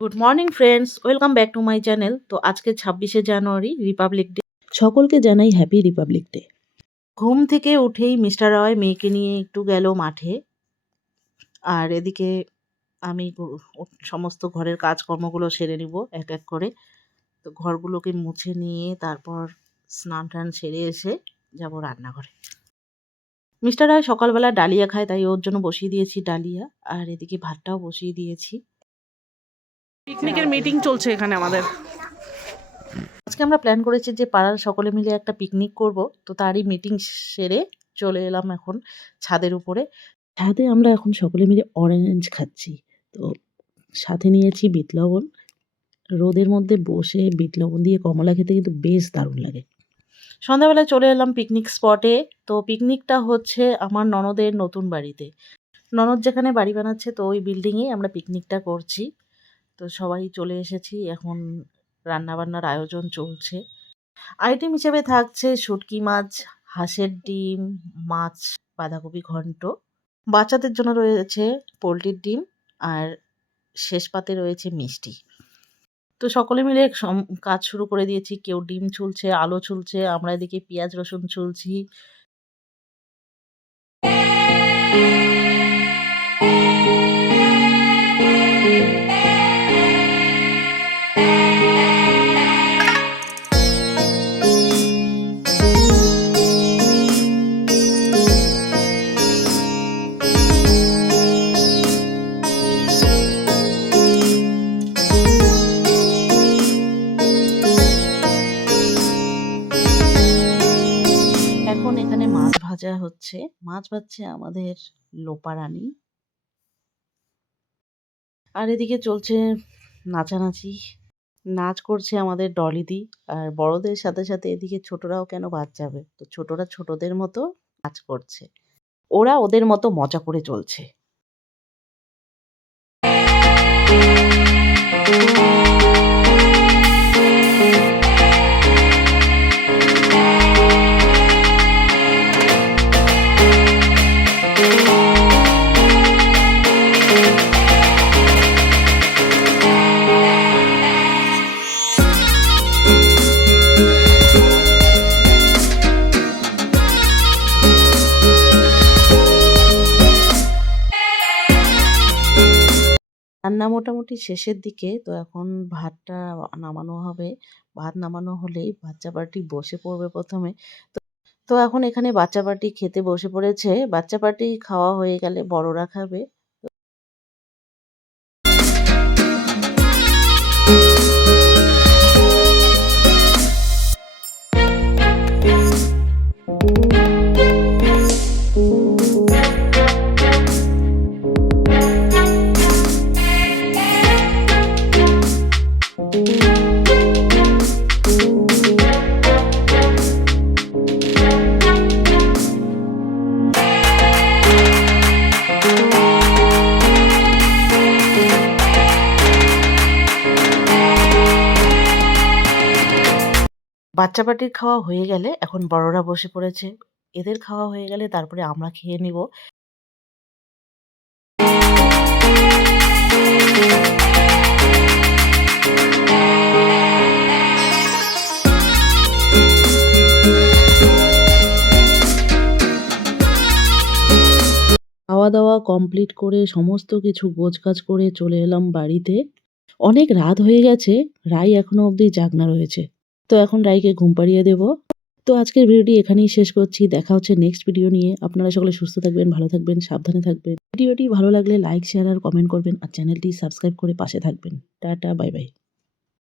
Good morning friends, welcome back to my channel. তো আজকে 26শে জানুয়ারি, Republic day. সকলকে জানাই হ্যাপি রিপাবলিক ডে। ঘুম থেকে উঠেই মিস্টার রয় মেয়েকে নিয়ে একটু গেল মাঠে। আর এদিকে আমি সমস্ত ঘরের কাজকর্মগুলো সেরে নিব এক এক করে। তো ঘরগুলোকে মুছে নিয়ে তারপর স্নান টান সেরে এসে যাব রান্নাঘরে। মিস্টার রয় সকালবেলা ডালিয়া খায়, তাই ওর জন্য বসিয়ে দিয়েছি ডালিয়া। আর এদিকে ভাতটাও বসিয়ে দিয়েছি। পিকনিকের মিটিং চলছে এখানে আমাদের। আজকে আমরা প্ল্যান করেছি যে পাড়ার সকলে মিলে একটা পিকনিক করব। তো তারই মিটিং সেরে চলে এলাম এখন ছাদের উপরে। ছাদে আমরা এখন সকলে মিলে অরেঞ্জ খাচ্ছি। তো সাথে নিয়েছি বিট লবণ। রোদের মধ্যে বসে বিট লবণ দিয়ে কমলা খেতে কিন্তু বেশ দারুণ লাগে। সন্ধ্যাবেলায় চলে এলাম পিকনিক স্পটে। তো পিকনিকটা হচ্ছে আমার ননদের নতুন বাড়িতে। ননদ যেখানে বাড়ি বানাচ্ছে, তো ওই বিল্ডিংয়েই আমরা পিকনিকটা করছি। তো সবাই চলে এসেছি, এখন রান্নাবান্নার আয়োজন চলছে। আইটেম হিসেবে থাকছে শুটকি মাছ, হাঁসের ডিম, মাছ, বাঁধাকপি ঘন্ট। বাচ্চাদের জন্য রয়েছে পোলট্রির ডিম, আর শেষ পাতে রয়েছে মিষ্টি। তো সকলে মিলে কাজ শুরু করে দিয়েছি। কেউ ডিম ছুলছে, আলু ছুলছে, আমরা এদিকে পেঁয়াজ রসুন ছুলছি। এখন এখানে মাছ ভাজা হচ্ছে। মাছ ভাজছে আমাদের লোপা রানী। আর এদিকে চলছে নাচানাচি। নাচ করছে আমাদের ডলিদি। আর বড়দের সাথে সাথে এদিকে ছোটরাও কেন বাদ যাবে। তো ছোটরা ছোটদের মতো নাচ করছে। ওরা ওদের মতো মজা করে চলছে। রান্না মোটামুটি শেষের দিকে। তো এখন ভাতটা নামানো হবে। ভাত নামানো হলেই বাচ্চা পার্টি বসে পড়বে প্রথমে। তো এখন এখানে বাচ্চা পার্টি খেতে বসে পড়েছে। বাচ্চা পার্টি খাওয়া হয়ে গেলে বড়রা খাবে। বাচ্চা পার্টির খাওয়া হয়ে গেলে এখন বড়রা বসে পড়েছে। এদের খাওয়া হয়ে গেলে তারপরে আমরা খেয়ে নিব। খাওয়া দাওয়া কমপ্লিট করে সমস্ত কিছু গোছগাছ করে চলে এলাম বাড়িতে। অনেক রাত হয়ে গেছে, রাই এখনো অবধি জাগনা রয়েছে। তো এখন রাইকে ঘুম পাড়িয়ে দেব। তো আজকের ভিডিওটি এখানেই শেষ করছি। দেখা হচ্ছে নেক্সট ভিডিও নিয়ে। আপনারা সকলে সুস্থ থাকবেন, ভালো থাকবেন, সাবধানে থাকবেন। ভিডিওটি ভালো লাগলে লাইক, শেয়ার আর কমেন্ট করবেন। আর চ্যানেলটি সাবস্ক্রাইব করে পাশে থাকবেন। Tata, bye bye.